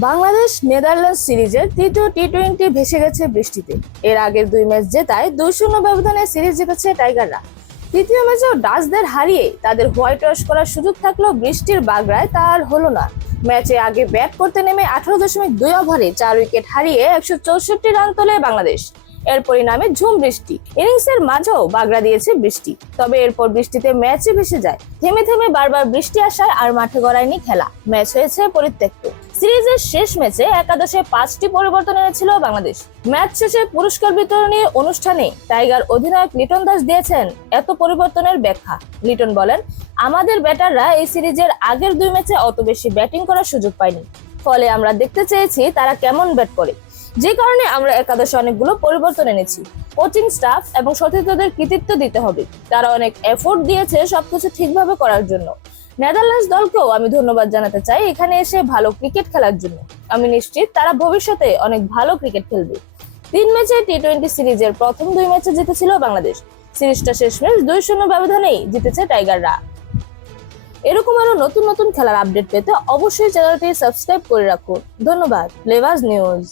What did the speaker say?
Bangladesh Netherlands সিরিজের তৃতীয় টি-20 ভেসে গেছে বৃষ্টিতে। এর আগের দুই ম্যাচ জেতায় 2-0 ব্যবধানে সিরিজ জিতেছে টাইগাররা। তৃতীয় ম্যাচেও ডাচদের হারিয়ে তাদের হোয়াইট ওয়াশ করার সুযোগ থাকলেও বৃষ্টির বাগড়ায় তা আর হলো না। ম্যাচে আগে ব্যাট করতে নেমে 18.2 ওভারে 4 উইকেট হারিয়ে 164 রান তোলে বাংলাদেশ। এর পরিণামে ঝুম বৃষ্টি। ইনিংসের মাঝেও বাগড়া দিয়েছে বৃষ্টি, তবে এরপর বৃষ্টিতে ম্যাচই ভেসে যায়। থেমে থেমে বারবার বৃষ্টি আসায় আর মাঠে গড়ায়নি খেলা, ম্যাচ হয়েছে পরিত্যক্ত। সিরিজের শেষ ম্যাচে একাদশে 5টি পরিবর্তন এনেছিল বাংলাদেশ। ম্যাচ শেষে পুরস্কার বিতরণী অনুষ্ঠানে টাইগার অধিনায়ক লিটন দাস দিয়েছেন এত পরিবর্তনের ব্যাখ্যা। লিটন বলেন, আমাদের ব্যাটাররা এই সিরিজের আগের দুই ম্যাচে অত বেশি ব্যাটিং করার সুযোগ পায়নি, ফলে আমরা দেখতে চেয়েছি তারা কেমন ব্যাট করে, যে কারণে আমরা একাদশে অনেকগুলো পরিবর্তন এনেছি। কোচিং স্টাফ এবং সতীর্থদের কৃতিত্ব দিতে হবে, তারা অনেক এফোর্ট দিয়েছে সবকিছু ঠিকভাবে করার জন্য। নেদারল্যান্ডস দলকেও আমি ধন্যবাদ জানাতে চাই এখানে এসে ভালো ক্রিকেট খেলার জন্য। আমি নিশ্চিত তারা ভবিষ্যতে অনেক ভালো ক্রিকেট খেলবে। 3 ম্যাচে টি-20 সিরিজের প্রথম 2 ম্যাচে জিতেছিল বাংলাদেশ। সিরিজটা শেষ ম্যাচ 2-0 ব্যবধানেই জিতেছে টাইগাররা। এরকম আরো নতুন নতুন খেলার আপডেট পেতে অবশ্যই চ্যানেলটি সাবস্ক্রাইব করে রাখুন। ধন্যবাদ। Flavours news.